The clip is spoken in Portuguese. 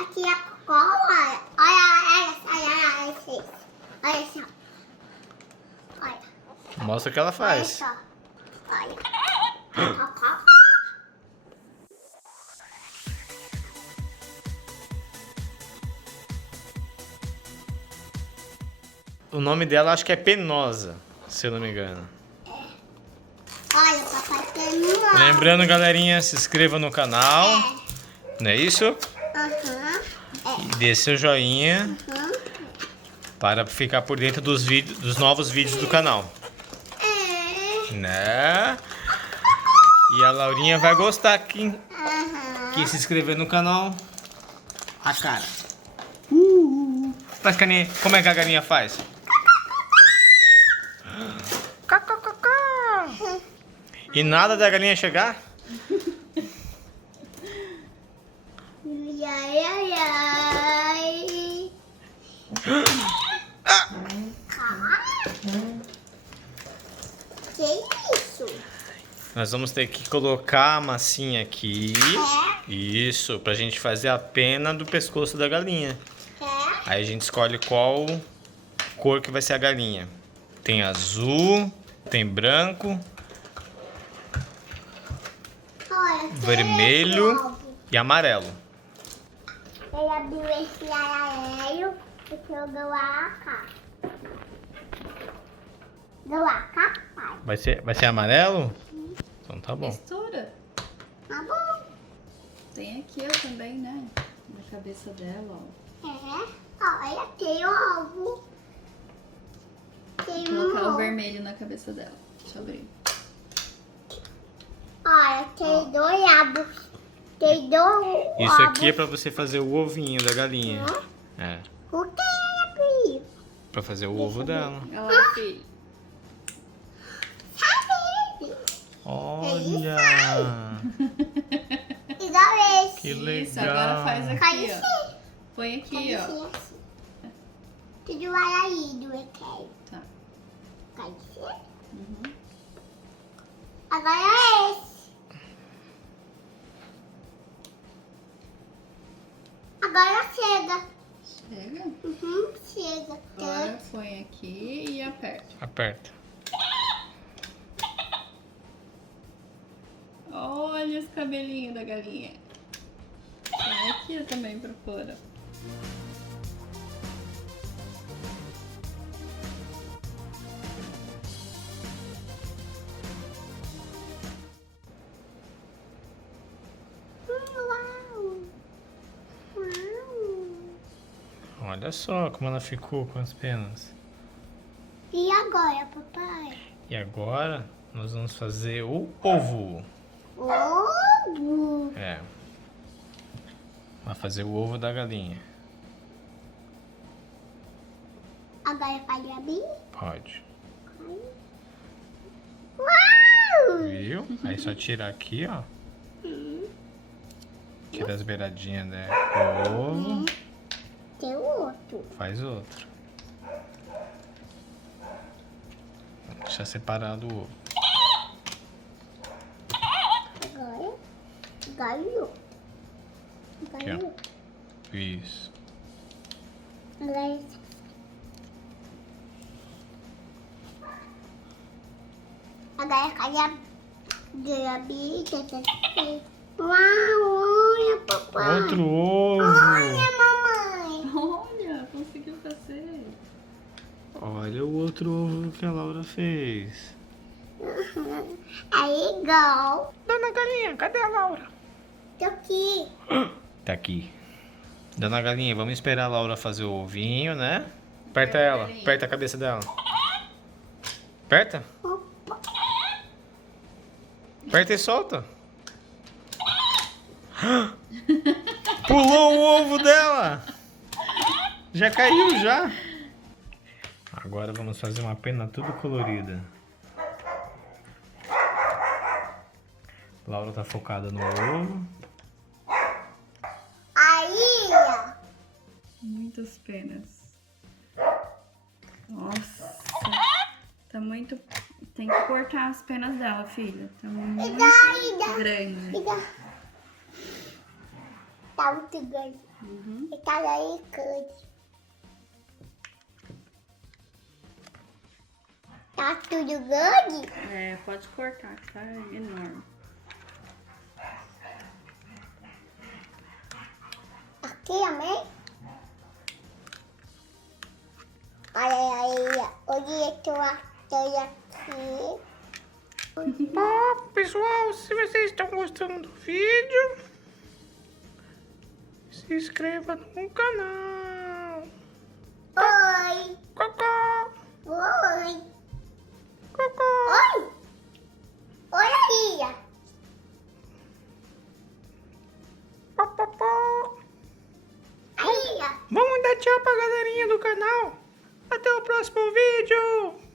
Aqui a cocô, olha. Olha esse. Olha só. Olha. Mostra o que ela Olha faz. só. Olha. Cocô. O nome dela acho que é Penosa, se eu não me engano. Olha, papai tem um. Lembrando, galerinha, se inscreva no canal. Não é isso? Aham. E dê seu joinha Aham. para ficar por dentro dos novos vídeos do canal. Né? E a Laurinha vai gostar aqui que se inscrever no canal. A cara. Faz carinha. Como é que a galinha faz? E nada da galinha chegar? Ai, ai, ai. Que isso? Nós vamos ter que colocar a massinha aqui. Isso, pra gente fazer a pena do pescoço da galinha. Aí a gente escolhe qual cor que vai ser a galinha. Tem azul, tem branco, Olha, vermelho e amarelo. ele abriu esse aéreo porque eu dou a capa. Dou a capa, pai. Vai ser amarelo? Então tá bom. Mistura. Tá bom. Tem aqui eu também, né? Na cabeça dela, ó. Olha, tem ovo. Tem Vou colocar o ovo. vermelho na cabeça dela. Deixa eu abrir. Olha, tem dois abos. Tem dois Isso aqui é pra você fazer o ovinho da galinha. É, O que é abrir? pra fazer o ovo dela. Olha lá, filho. Sabe? Olha! Igual esse. Que legal! Isso, agora faz aqui, Faz ó. assim. Põe aqui, Faz ó. assim. Tudo vai aí do EQ. Tá. Faz assim. Uhum. Agora é esse. Agora chega. Chega. Chega. Agora põe aqui e aperta. Aperta. Olha os cabelinhos da galinha. Põe aqui também pra fora. Uau. Uau. Olha só como ela ficou com as penas. E agora, papai? E agora nós vamos fazer o ovo. Ovo. É. Vai fazer o ovo da galinha. Agora pode abrir? Pode. Uau. Viu? Aí só tira aqui, ó. Tira as beiradinhas do ovo. Tem outro. Faz outro. Deixa separado o ovo. Agora. Agora. Aqui, Agora. ó. Isso. Agora. Agora cadê a bicha? Uau, olha, papai. Outro ovo. Olha, mamãe. Olha, conseguiu fazer. Olha o outro ovo que a Laura fez. É igual. Dona Galinha, cadê a Laura? Tô aqui. Tá aqui. Dona Galinha, vamos esperar a Laura fazer o ovinho, né? Aperta ela, aperta a cabeça dela. Aperta. Opa. Aperta e solta. Pulou o ovo dela. Já caiu já. Agora vamos fazer uma pena tudo colorida. Laura tá focada no ovo. Aí, ó. Muitas penas. Nossa. Tá muito... Tem que cortar as penas dela, filha. Tá muito grande. Fica. Tá muito grande. Uhum. E tá aí grande. Tá tudo grande? É, pode cortar, que tá enorme. Aqui, amém? Olha, o diretor tem aqui. Bom, pessoal, se vocês estão gostando do vídeo, se inscreva no canal. Oi! Cocó, Oi! cocó. Oi! Oi, Lia! Popopó. Lia! Vamos dar tchau pra galerinha do canal. Até o próximo vídeo.